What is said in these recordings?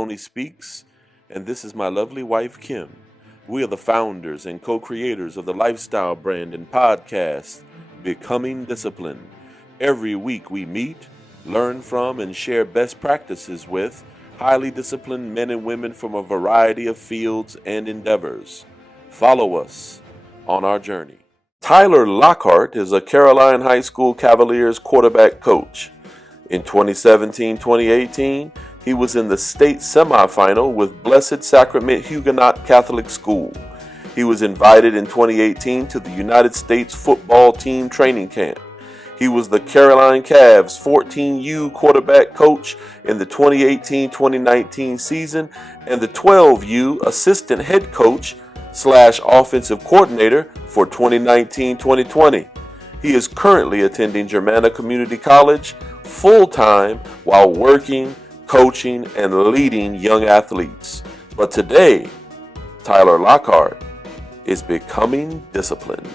Tony Speaks, and this is my lovely wife, Kim. We are the founders and co-creators of the lifestyle brand and podcast, Becoming Disciplined. Every week we meet, learn from, and share best practices with highly disciplined men and women from a variety of fields and endeavors. Follow us on our journey. Tyler Lockhart is a Caroline High School Cavaliers quarterback coach. In 2017-2018, he was in the state semifinal with Blessed Sacrament Huguenot Catholic School. He was invited in 2018 to the United States football team training camp. He was the Caroline Cavs 14U quarterback coach in the 2018-2019 season and the 12U assistant head coach / offensive coordinator for 2019-2020. He is currently attending Germanna Community College full-time while working, coaching, and leading young athletes. But today, Tyler Lockhart is becoming disciplined.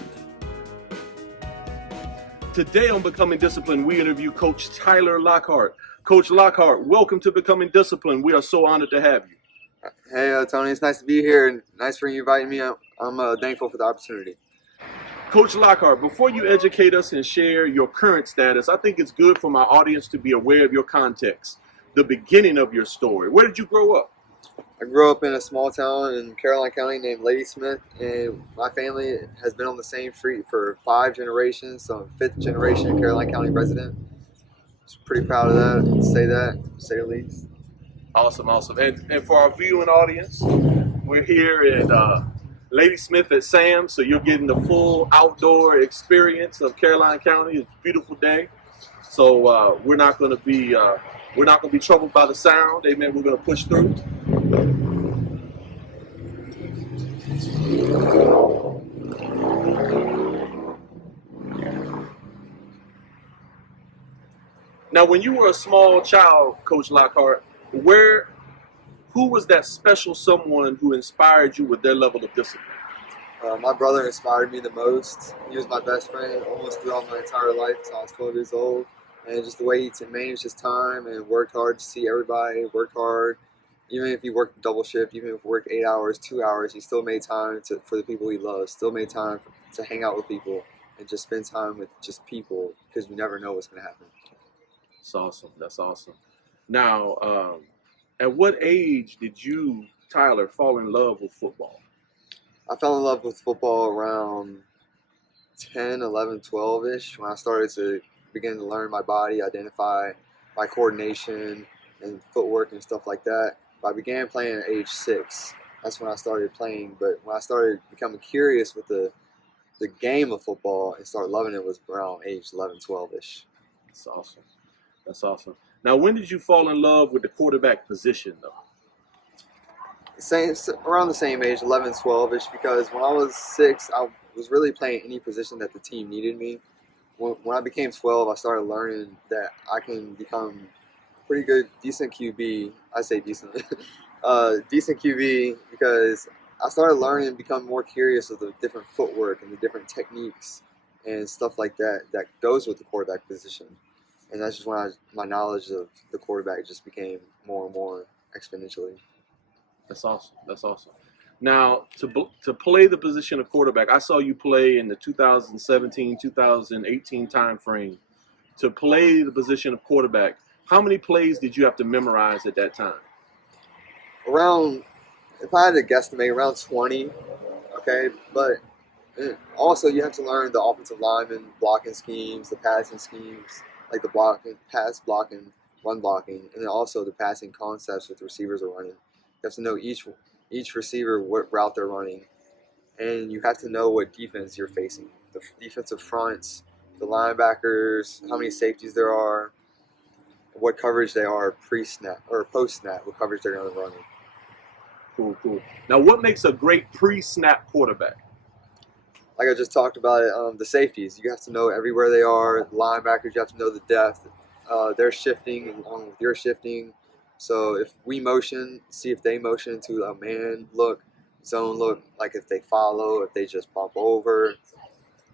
Today on Becoming Disciplined, we interview Coach Tyler Lockhart. Coach Lockhart, welcome to Becoming Disciplined. We are so honored to have you. Hey, Tony, it's nice to be here and nice for you inviting me. I'm thankful for the opportunity. Coach Lockhart, before you educate us and share your current status, I think it's good for my audience to be aware of your context, the beginning of your story. Where did you grow up? I grew up in a small town in Caroline County named Ladysmith, and my family has been on the same street for 5 generations, so I'm 5th generation Caroline County resident. Just pretty proud of that, to say the least. Awesome. And for our viewing audience, we're here at Ladysmith at Sam's, so you're getting the full outdoor experience of Caroline County. It's a beautiful day, so we're not going to be troubled by the sound. Amen. We're going to push through. Now, when you were a small child, Coach Lockhart, who was that special someone who inspired you with their level of discipline? My brother inspired me the most. He was my best friend almost throughout my entire life until I was 12 years old. And just the way he managed his time and worked hard to see everybody, worked hard. Even if he worked double shift, even if he worked 8 hours, 2 hours, he still made time for the people he loves, still made time to hang out with people and just spend time with just people because you never know what's going to happen. That's awesome. Now, at what age did you, Tyler, fall in love with football? I fell in love with football around 10, 11, 12-ish when I started to begin to learn my body, identify my coordination and footwork and stuff like that. But I began playing at age 6. That's when I started playing. But when I started becoming curious with the game of football and started loving it was around age 11, 12-ish. That's awesome. Now, when did you fall in love with the quarterback position, though? Around the same age, 11, 12-ish, because when I was 6, I was really playing any position that the team needed me. When I became 12, I started learning that I can become pretty good, decent QB. I say decent. Decent QB because I started learning and become more curious of the different footwork and the different techniques and stuff like that goes with the quarterback position. And that's just when my knowledge of the quarterback just became more and more exponentially. That's awesome. Now, to play the position of quarterback, I saw you play in the 2017-2018 time frame. To play the position of quarterback, how many plays did you have to memorize at that time? If I had to guesstimate, around 20. Okay, but also you have to learn the offensive lineman blocking schemes, the passing schemes, like the blocking, pass blocking, run blocking, and then also the passing concepts with receivers are running. You have to know each receiver what route they're running, and you have to know what defense you're facing, the defensive fronts, the linebackers, how many safeties there are, what coverage they are pre-snap or post-snap, what coverage they're going to run in. Cool. Now, what makes a great pre-snap quarterback? Like I just talked about it, the safeties. You have to know everywhere they are. The linebackers, you have to know the depth. They're shifting along with your shifting. So if we motion, see if they motion to a man look, zone look, like if they follow, if they just bump over. If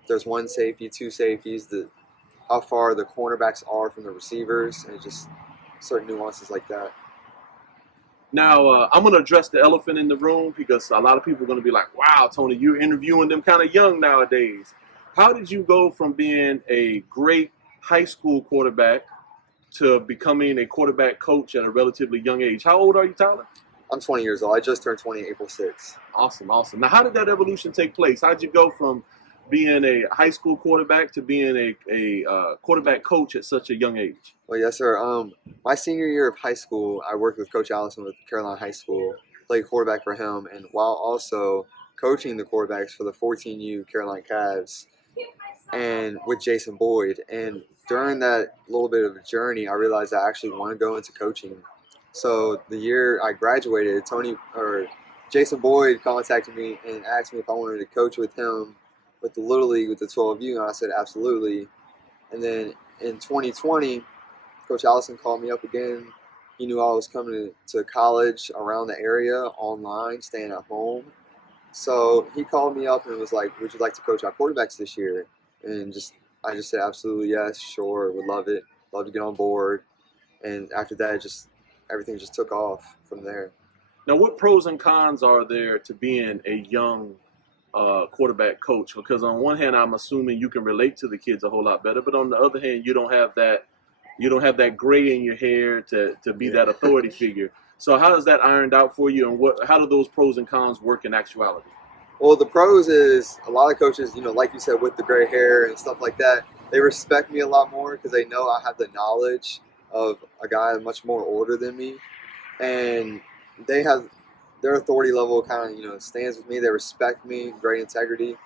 there's one safety, two safeties, how far the cornerbacks are from the receivers, and just certain nuances like that. Now, I'm going to address the elephant in the room because a lot of people are going to be like, wow, Tony, you're interviewing them kind of young nowadays. How did you go from being a great high school quarterback to becoming a quarterback coach at a relatively young age? How old are you, Tyler? I'm 20 years old. I just turned 20 April 6th. Awesome, awesome. Now, how did that evolution take place? How did you go from being a high school quarterback to being a quarterback coach at such a young age? Well, yes, sir. My senior year of high school, I worked with Coach Allison with Carolina High School, played quarterback for him, and while also coaching the quarterbacks for the 14U Carolina Cavs and with Jason Boyd. And during that little bit of a journey, I realized I actually want to go into coaching. So the year I graduated, Jason Boyd contacted me and asked me if I wanted to coach with him with the Little League with the 12U, and I said absolutely. And then in 2020, Coach Allison called me up again. He knew I was coming to college around the area online, staying at home. So he called me up and was like, "Would you like to coach our quarterbacks this year?" And I just said absolutely yes, sure, would love it, love to get on board. And after that, everything just took off from there. Now, what pros and cons are there to being a young quarterback coach? Because on one hand, I'm assuming you can relate to the kids a whole lot better, but on the other hand, you don't have that gray in your hair to be that authority figure. So how is that ironed out for you, and how do those pros and cons work in actuality? Well, the pros is a lot of coaches, like you said, with the gray hair and stuff like that, they respect me a lot more because they know I have the knowledge of a guy much more older than me, and they have their authority level kind of stands with me. They respect me, great integrity.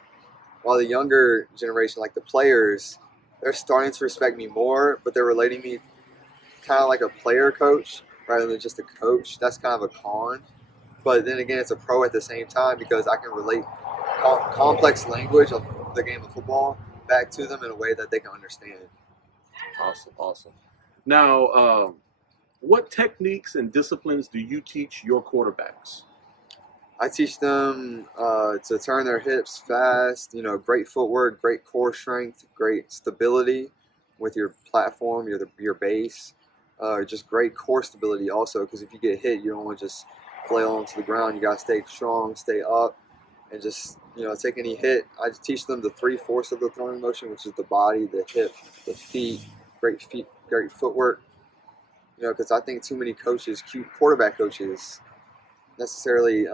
While the younger generation, like the players, they're starting to respect me more, but they're relating me kind of like a player coach rather than just a coach. That's kind of a con. But then again, it's a pro at the same time because I can relate complex language of the game of football back to them in a way that they can understand. Awesome. Now, what techniques and disciplines do you teach your quarterbacks? I teach them to turn their hips fast, great footwork, great core strength, great stability with your platform, your base, just great core stability also, because if you get hit, you don't want to just flail onto the ground. You got to stay strong, stay up, and just, take any hit. I just teach them the 3/4 of the throwing motion, which is the body, the hip, the feet, great footwork, because I think too many quarterback coaches, necessarily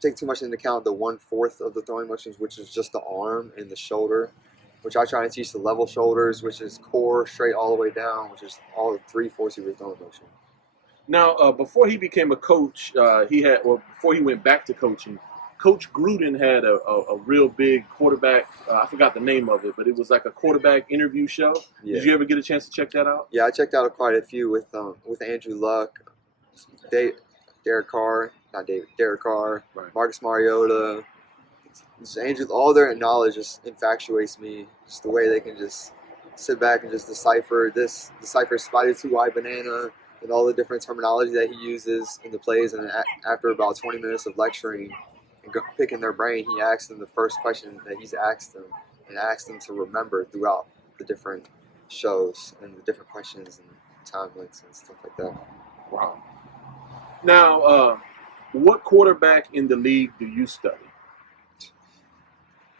take too much into account the 1/4 of the throwing motions, which is just the arm and the shoulder, which I try to teach the level shoulders, which is core straight all the way down, which is all the 3/4 of your throwing motion. Now, before he became a coach, before he went back to coaching, Coach Gruden had a real big quarterback. I forgot the name of it, but it was like a quarterback interview show. Yeah. Did you ever get a chance to check that out? Yeah, I checked out quite a few with Andrew Luck, Derek Carr, right. Marcus Mariota, Andrew. All their knowledge just infatuates me. Just the way they can just sit back and just decipher spider 2 wide banana, and all the different terminology that he uses in the plays. And after about 20 minutes of lecturing and picking their brain, he asked them the first question that he's asked them, and asked them to remember throughout the different shows and the different questions and time limits and stuff like that. Wow. Now, what quarterback in the league do you study?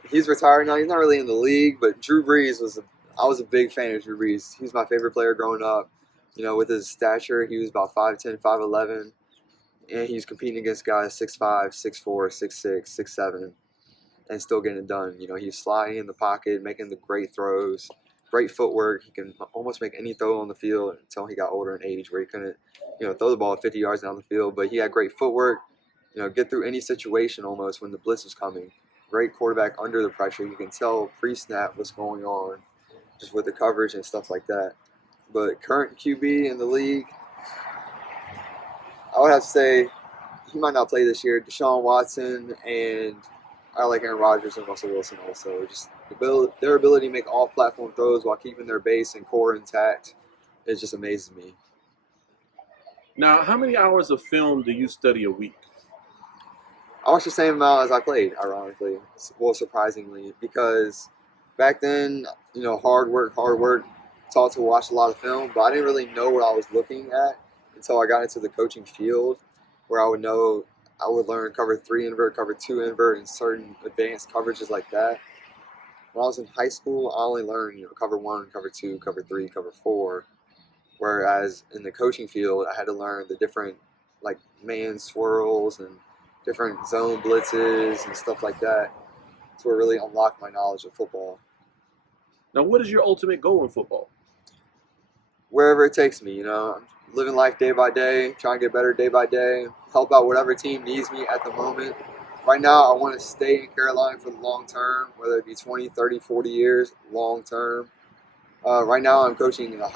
He's retired now. He's not really in the league, but Drew Brees I was a big fan of Drew Brees. He was my favorite player growing up. With his stature, he was about 5'10", 5'11", and he's competing against guys 6'5", 6'4", 6'6", 6'7", and still getting it done. He's sliding in the pocket, making the great throws, great footwork. He can almost make any throw on the field until he got older in age where he couldn't, throw the ball 50 yards down the field. But he had great footwork, get through any situation almost when the blitz was coming. Great quarterback under the pressure. You can tell pre-snap what's going on just with the coverage and stuff like that. But current QB in the league, I would have to say he might not play this year. Deshaun Watson, and I like Aaron Rodgers and Russell Wilson also. Just their ability to make off-platform throws while keeping their base and core intact is just amazes me. Now, how many hours of film do you study a week? I watch the same amount as I played, ironically. Well, surprisingly, because back then, hard work, taught to watch a lot of film, but I didn't really know what I was looking at until I got into the coaching field, where I would learn cover 3 invert, cover 2 invert, and certain advanced coverages like that. When I was in high school, I only learned, cover 1, cover 2, cover 3, cover 4. Whereas in the coaching field, I had to learn the different, like, man swirls and different zone blitzes and stuff like that to really unlock my knowledge of football. Now, what is your ultimate goal in football? Wherever it takes me, I'm living life day by day, trying to get better day by day, help out whatever team needs me at the moment. Right now, I want to stay in Carolina for the long term, whether it be 20, 30, 40 years, long term. Right now, I'm coaching in a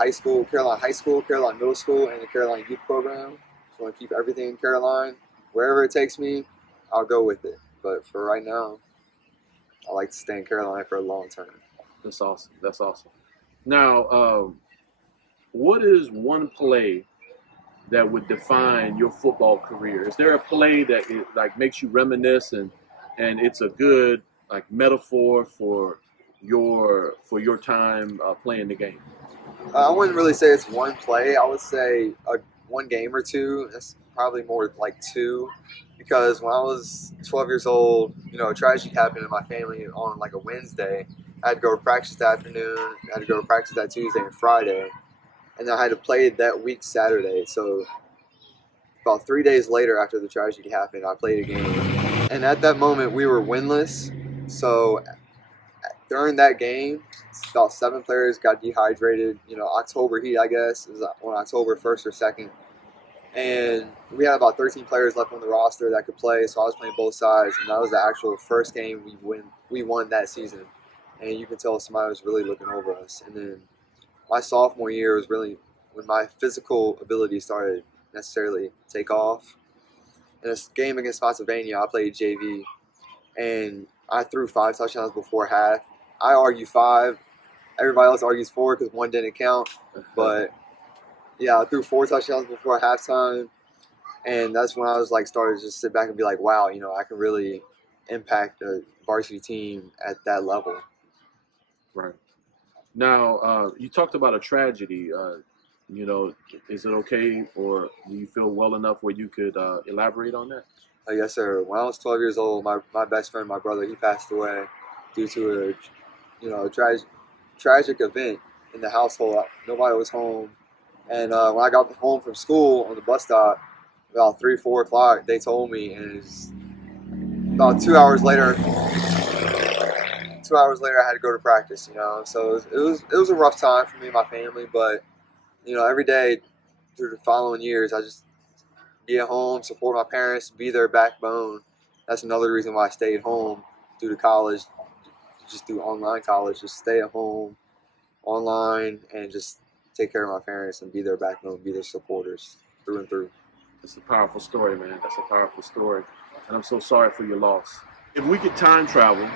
Carolina High School, Carolina Middle School, and the Carolina Youth Program. So I want to keep everything in Carolina. Wherever it takes me, I'll go with it. But for right now, I like to stay in Carolina for a long term. That's awesome. That's awesome. Now, what is one play that would define your football career? Is there a play that makes you reminisce and it's a good metaphor for your time playing the game? I wouldn't really say it's one play. I would say one game or two. That's probably more like 2, because when I was 12 years old, a tragedy happened in my family on like a Wednesday. I had to go to practice that afternoon. I had to go to practice that Tuesday and Friday, and then I had to play that week Saturday. So about 3 days later, after the tragedy happened, I played a game, and at that moment we were winless. So during that game, about 7 players got dehydrated. October heat, I guess, it was on October 1st or 2nd. And we had about 13 players left on the roster that could play, so I was playing both sides. And that was the actual first game we won that season. And you can tell somebody was really looking over us. And then my sophomore year was really when my physical ability started necessarily take off. In a game against Pennsylvania, I played JV, and I threw 5 touchdowns before half. I argue 5. Everybody else argues 4 because 1 didn't count. But yeah, I threw 4 touchdowns before halftime, and that's when I was started to just sit back and be like, wow, I can really impact a varsity team at that level. Right. Now, you talked about a tragedy. Is it okay, or do you feel well enough where you could elaborate on that? Yes, sir. When I was 12 years old, my best friend, my brother, he passed away due to a tragic event in the household. Nobody was home. And when I got home from school on the bus stop, about 3, 4 o'clock, they told me, and it was about 2 hours later, I had to go to practice. So it was a rough time for me and my family. But every day through the following years, I just be at home, support my parents, be their backbone. That's another reason why I stayed home through the college, just do online college, just stay at home, online, and just take care of my parents and be their backbone, be their supporters through and through. It's a powerful story, man. That's a powerful story. And I'm so sorry for your loss. If we could time travel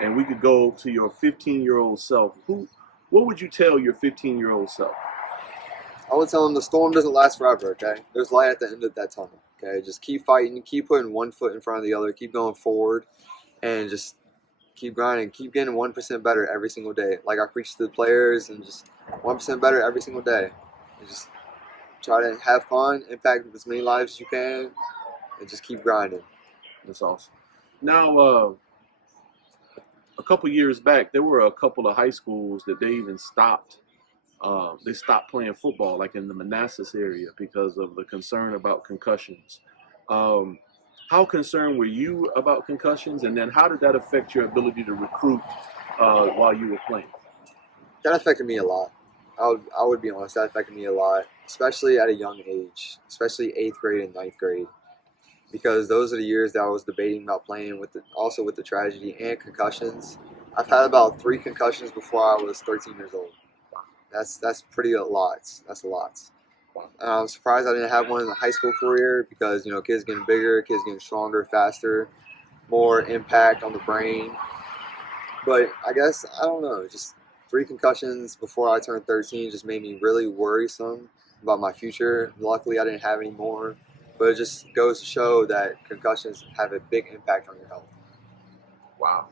and we could go to your 15-year-old self, what would you tell your 15-year-old self? I would tell him the storm doesn't last forever, okay? There's light at the end of that tunnel, okay? Just keep fighting, keep putting one foot in front of the other, keep going forward, and just keep grinding, keep getting 1% better every single day. Like I preach to the players, and just 1% better every single day. And just try to have fun, impact as many lives as you can, and just keep grinding. That's awesome. Now, a couple years back, there were a couple of high schools that they even stopped. They stopped playing football, like in the Manassas area, because of the concern about concussions. How concerned were you about concussions, and then how did that affect your ability to recruit while you were playing? That affected me a lot. I would be honest, that affected me a lot, especially at a young age, especially 8th grade and 9th grade, because those are the years that I was debating about playing with the tragedy and concussions. I've had about 3 concussions before I was 13 years old. That's pretty a lot. That's a lot. I'm surprised I didn't have one in the high school career because, kids getting bigger, kids getting stronger, faster, more impact on the brain. But I guess, I don't know, just 3 concussions before I turned 13 just made me really worrisome about my future. Luckily, I didn't have any more. But it just goes to show that concussions have a big impact on your health. Wow.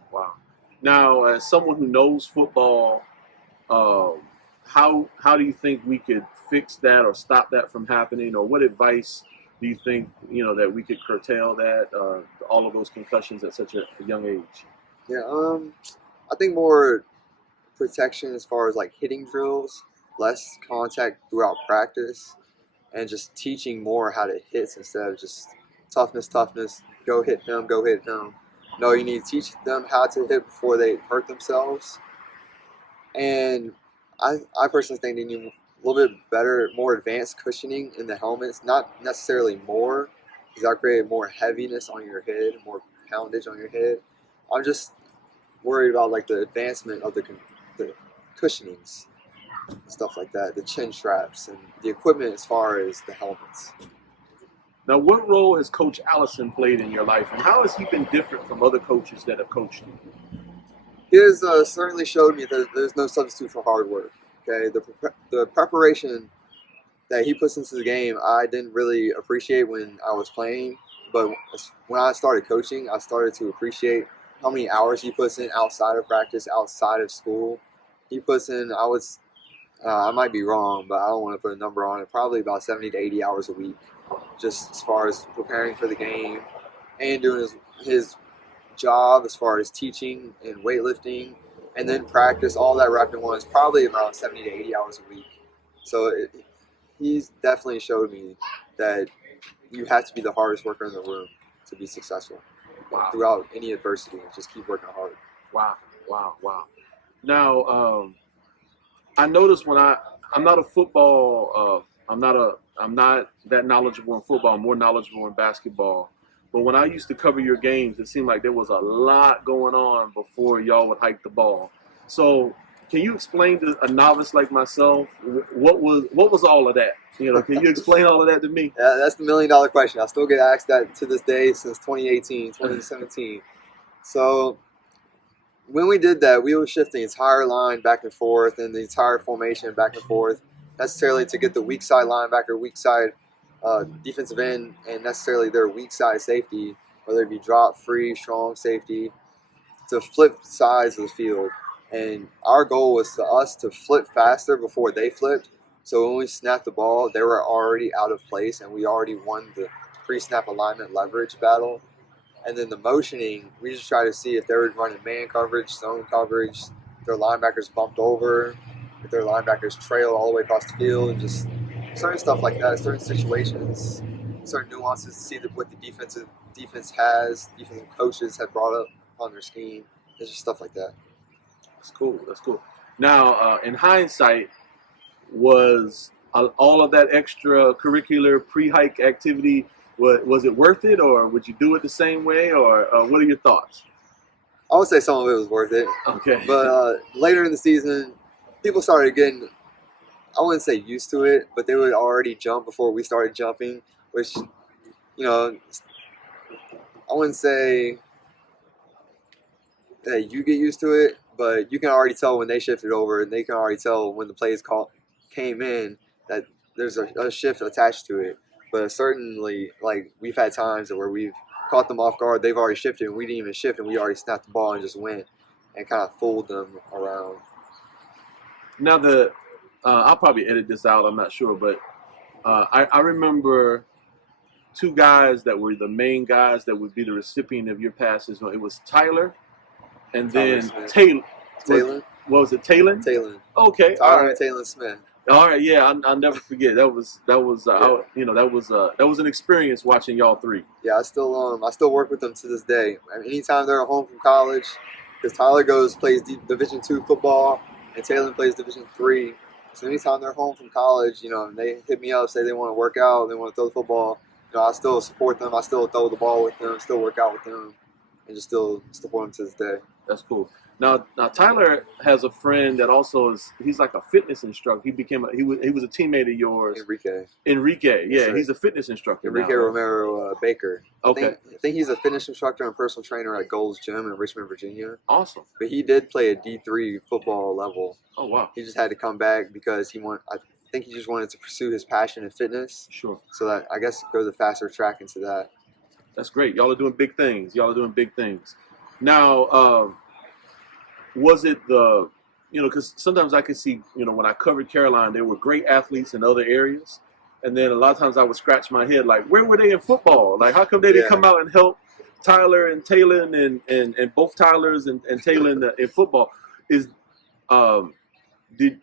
Now, as someone who knows football, how do you think we could fix that or stop that from happening, or what advice do you think that we could curtail that all of those concussions at such a young age? Yeah, I think more protection as far as like hitting drills, less contact throughout practice, and just teaching more how to hit instead of just toughness, go hit him, go hit him. No, you need to teach them how to hit before they hurt themselves. And I personally think they need a little bit better, more advanced cushioning in the helmets. Not necessarily more, because that create more heaviness on your head, more poundage on your head. I'm just worried about like the advancement of the cushionings and stuff like that, the chin straps and the equipment as far as the helmets. Now, what role has Coach Allison played in your life, and how has he been different from other coaches that have coached you? He has certainly showed me that there's no substitute for hard work. Okay, the preparation that he puts into the game, I didn't really appreciate when I was playing, but when I started coaching, I started to appreciate how many hours he puts in outside of practice, outside of school. He puts in, I might be wrong, but I don't want to put a number on it, probably about 70 to 80 hours a week, just as far as preparing for the game and doing his job as far as teaching and weightlifting, and then practice, all that wrapped in one is probably about 70 to 80 hours a week. So he's definitely showed me that you have to be the hardest worker in the room to be successful. Wow. Throughout any adversity, just keep working hard. Wow. Now, I noticed when I'm not a football, I'm not that knowledgeable in football. I'm more knowledgeable in basketball. But when I used to cover your games, it seemed like there was a lot going on before y'all would hike the ball. So, can you explain to a novice like myself what was all of that? Can you explain all of that to me? Yeah, that's the $1 million question. I still get asked that to this day since 2018, 2017. So when we did that, we would shift the entire line back and forth and the entire formation back and forth, necessarily to get the weak side linebacker, weak side defensive end, and necessarily their weak side safety, whether it be drop, free, strong safety, to flip sides of the field. And our goal was to us to flip faster before they flipped. So when we snapped the ball, they were already out of place, and we already won the pre-snap alignment leverage battle. And then the motioning, we just try to see if they were running man coverage, zone coverage, their linebackers bumped over, if their linebackers trail all the way across the field, and just certain stuff like that, certain situations, certain nuances to see what the defense coaches had brought up on their scheme. It's just stuff like that. That's cool. Now, in hindsight, was all of that extracurricular pre-hike activity, was it worth it, or would you do it the same way, or what are your thoughts? I would say some of it was worth it. Okay. But later in the season, people started getting, I wouldn't say used to it, but they would already jump before we started jumping, which, I wouldn't say that you get used to it, but you can already tell when they shifted over, and they can already tell when the plays came in that there's a shift attached to it. But certainly, like, we've had times where we've caught them off guard, they've already shifted, and we didn't even shift, and we already snapped the ball and just went and kind of fooled them around. Now, I'll probably edit this out, I'm not sure, but I remember two guys that were the main guys that would be the recipient of your passes. It was Tyler and then Taylor. Was it Taylor? Taylor. Okay. Tyler and Taylor Smith. All right, yeah, I'll never forget. That was an experience watching y'all three. Yeah, I still work with them to this day. I mean, anytime they're home from college, because Tyler plays Division II football, and Taylor plays Division III. So anytime they're home from college, and they hit me up, say they want to work out, they want to throw the football, I still support them. I still throw the ball with them, still work out with them, and just still support them to this day. That's cool. Now Tyler has a friend that also he's like a fitness instructor. He was a teammate of yours. Enrique, yeah, right. He's a fitness instructor. Enrique now, Romero Baker. Okay. I think he's a fitness instructor and personal trainer at Gold's Gym in Richmond, Virginia. Awesome. But he did play at D3 football level. Oh wow. He just had to come back because I think he just wanted to pursue his passion in fitness. Sure. So that, I guess, go the faster track into that. That's great. Y'all are doing big things. Now, was it the because sometimes I could see, when I covered Caroline, there were great athletes in other areas. And then a lot of times I would scratch my head, like, where were they in football? Like, how come they didn't Yeah. come out and help Tyler and Taylor and both Tylers and Taylor in football? Is um, did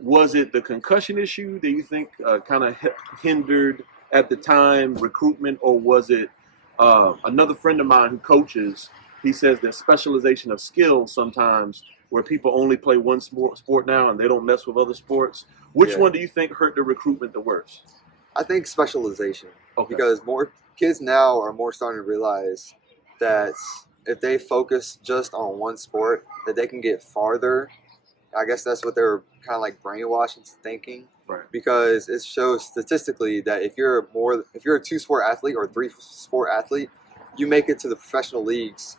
Was it the concussion issue that you think kind of hindered at the time recruitment, or was it another friend of mine who coaches? He says that specialization of skills sometimes, where people only play one sport now and they don't mess with other sports. Which Yeah. one do you think hurt the recruitment the worst? I think specialization, Okay. because more kids now are more starting to realize that if they focus just on one sport, that they can get farther. I guess that's what they're kind of like brainwashed into thinking, Right. because it shows statistically that if you're a two-sport athlete or a three-sport athlete, you make it to the professional leagues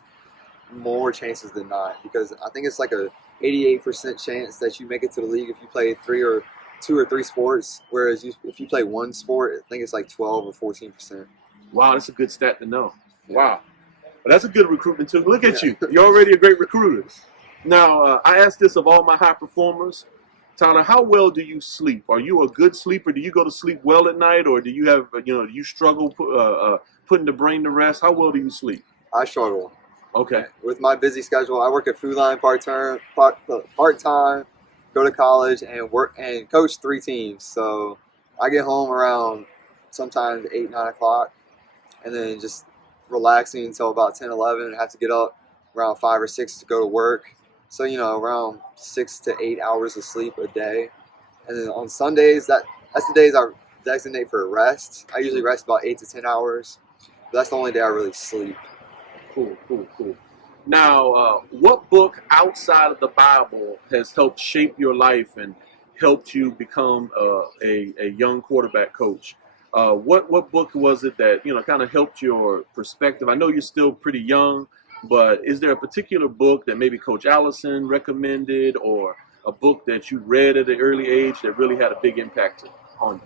more chances than not. Because I think it's like a 88% chance that you make it to the league if you play two or three sports, whereas if you play one sport, I think it's like 12 or 14%. Wow, that's a good stat to know. Yeah. Wow. But that's a good recruitment too. Look at you. You're already a great recruiter. Now, I asked this of all my high performers. Tyler, how well do you sleep? Are you a good sleeper? Do you go to sleep well at night, or do you have, do you struggle putting the brain to rest? How well do you sleep? I struggle. Okay. With my busy schedule, I work at Food Line part-time, go to college, and work and coach 3 teams. So I get home around sometimes 8, 9 o'clock, and then just relaxing until about 10, 11, and have to get up around 5 or 6 to go to work. So, around 6 to 8 hours of sleep a day. And then on Sundays, that's the days I designate for rest. I usually rest about 8 to 10 hours. But that's the only day I really sleep. Cool. Now, what book outside of the Bible has helped shape your life and helped you become a young quarterback coach? What book was it that kind of helped your perspective? I know you're still pretty young, but is there a particular book that maybe Coach Allison recommended, or a book that you read at an early age that really had a big impact on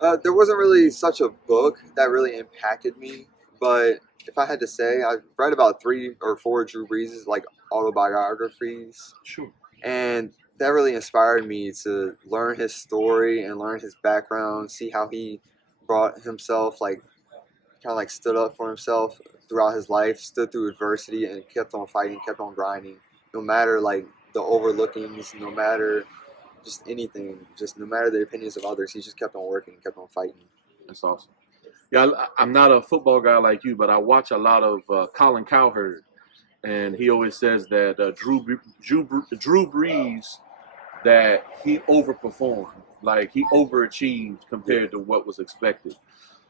you? There wasn't really such a book that really impacted me, but if I had to say, I've read about 3 or 4 Drew Brees' like autobiographies, Sure. and that really inspired me to learn his story and learn his background, see how he brought himself, like, kind of like stood up for himself throughout his life, stood through adversity, and kept on fighting, kept on grinding, no matter like the overlookings, no matter just anything, just no matter the opinions of others, he just kept on working, kept on fighting. That's awesome. Yeah, I'm not a football guy like you, but I watch a lot of Colin Cowherd, and he always says that Drew Brees, that he overperformed, like he overachieved compared to what was expected.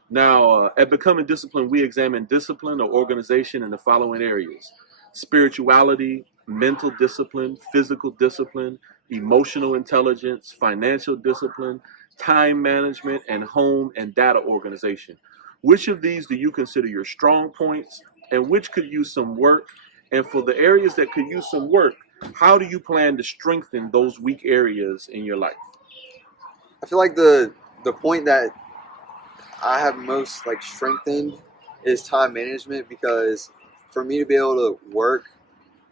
Now, at Becoming Disciplined, we examine discipline or organization in the following areas: spirituality, mental discipline, physical discipline, emotional intelligence, financial discipline, time management, and home and data organization. Which of these do you consider your strong points, and which could use some work? And for the areas that could use some work, how do you plan to strengthen those weak areas in your life? I feel like the point that I have most like strengthened is time management, because for me to be able to work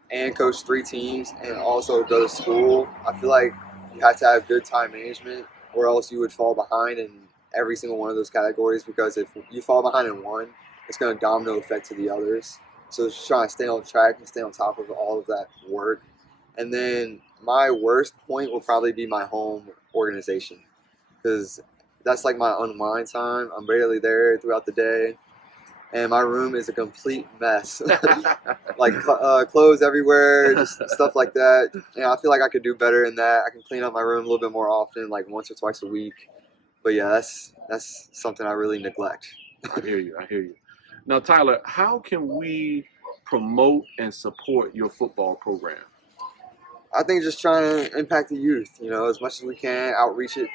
and coach 3 teams and also go to school, I feel like you have to have good time management, or else you would fall behind in every single one of those categories. Because if you fall behind in one, it's going to domino effect to the others. So just trying to stay on track and stay on top of all of that work. And then my worst point will probably be my home organization, because that's like my unwind time. I'm rarely there throughout the day, and my room is a complete mess. Like clothes everywhere, just stuff like that. And I feel like I could do better in that. I can clean up my room a little bit more often, like once or twice a week. But yeah, that's something I really neglect. I hear you. Now, Tyler, how can we promote and support your football program? I think just trying to impact the youth, as much as we can,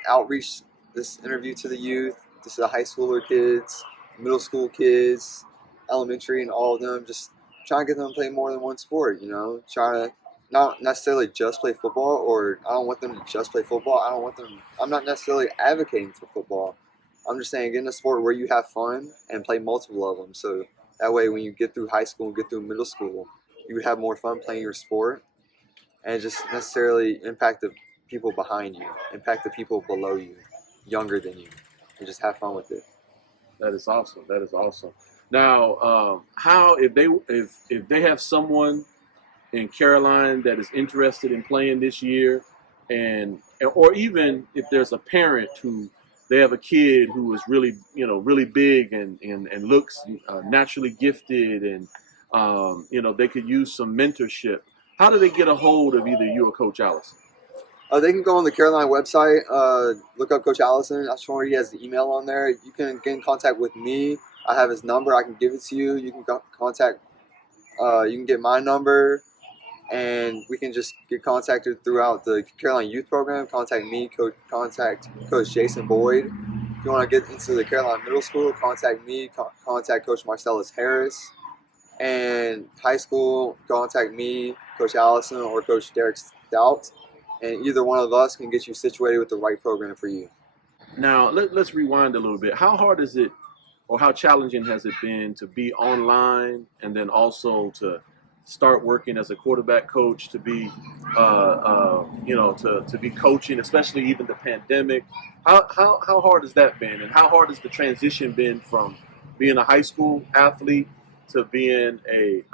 outreach this interview to the youth, to the high schooler kids, middle school kids, elementary, and all of them. Just trying to get them to play more than one sport. Trying to not necessarily just play football, or I don't want them to just play football. I'm not necessarily advocating for football. I'm just saying, get in a sport where you have fun and play multiple of them. So that way, when you get through high school and get through middle school, you would have more fun playing your sport. and just necessarily impact the people behind you, impact the people below you, younger than you, and just have fun with it. That is awesome. That is awesome. Now, how if they have someone in Caroline that is interested in playing this year, or even if there's a parent who they have a kid who is really big and looks naturally gifted, and they could use some mentorship. How do they get a hold of either you or Coach Allison? They can go on the Caroline website, look up Coach Allison. I'm sure he has the email on there. You can get in contact with me. I have his number. I can give it to you. You can you can get my number, and we can just get contacted throughout the Caroline Youth Program. Contact me, contact Coach Jason Boyd. If you want to get into the Caroline Middle School, contact me, contact Coach Marcellus Harris. And high school, contact me, Coach Allison, or Coach Derek Stout. And either one of us can get you situated with the right program for you. Now, let's rewind a little bit. How hard is it, or how challenging has it been to be online, and then also to start working as a quarterback coach, to be, to be coaching, especially even the pandemic? How hard has that been, and how hard has the transition been from being a high school athlete to being a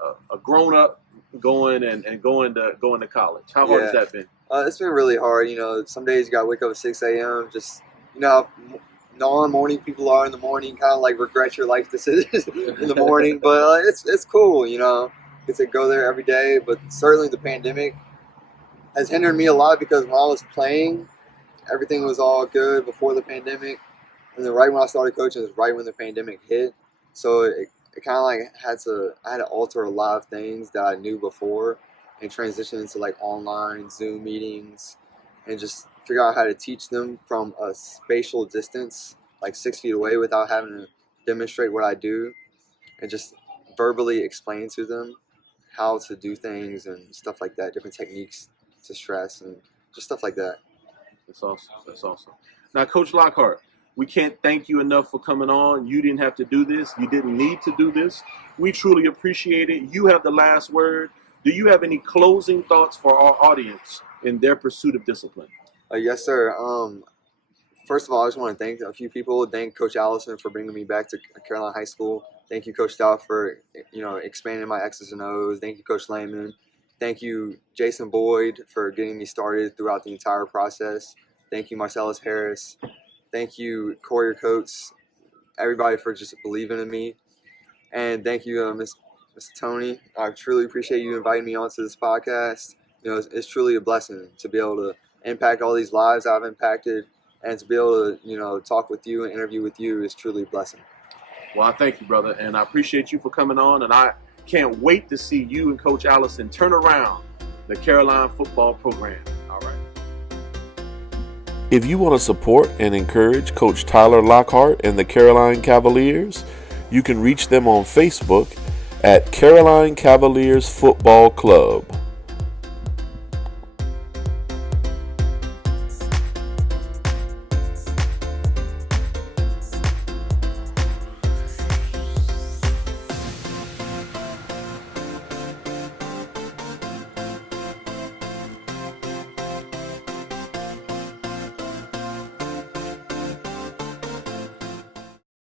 grown up going to college? How hard has that been? It's been really hard. Some days you got to wake up at 6 a.m. Just, how normal morning people are in the morning, kind of like regret your life decisions in the morning. But it's cool, get to go there every day. But certainly the pandemic has hindered me a lot, because when I was playing, everything was all good before the pandemic. And then right when I started coaching was right when the pandemic hit. So it kind of like I had to alter a lot of things that I knew before, and transition into like online Zoom meetings, and just figure out how to teach them from a spatial distance, like 6 feet away, without having to demonstrate what I do, and just verbally explain to them how to do things and stuff like that, different techniques to stress and just stuff like that. That's awesome. That's awesome. Now, Coach Lockhart, we can't thank you enough for coming on. You didn't have to do this. You didn't need to do this. We truly appreciate it. You have the last word. Do you have any closing thoughts for our audience in their pursuit of discipline? Yes, sir. First of all, I just want to thank a few people. Thank Coach Allison for bringing me back to Caroline High School. Thank you, Coach Stout, for expanding my X's and O's. Thank you, Coach Lineman. Thank you, Jason Boyd, for getting me started throughout the entire process. Thank you, Marcellus Harris. Thank you, Corey Coates, everybody, for just believing in me. And thank you, Mr. Tony. I truly appreciate you inviting me onto this podcast. It's truly a blessing to be able to impact all these lives I've impacted, and to be able to, talk with you and interview with you is truly a blessing. Well, I thank you, brother, and I appreciate you for coming on, and I can't wait to see you and Coach Allison turn around the Caroline football program. All right. If you want to support and encourage Coach Tyler Lockhart and the Caroline Cavaliers, you can reach them on Facebook at Caroline Cavaliers Football Club.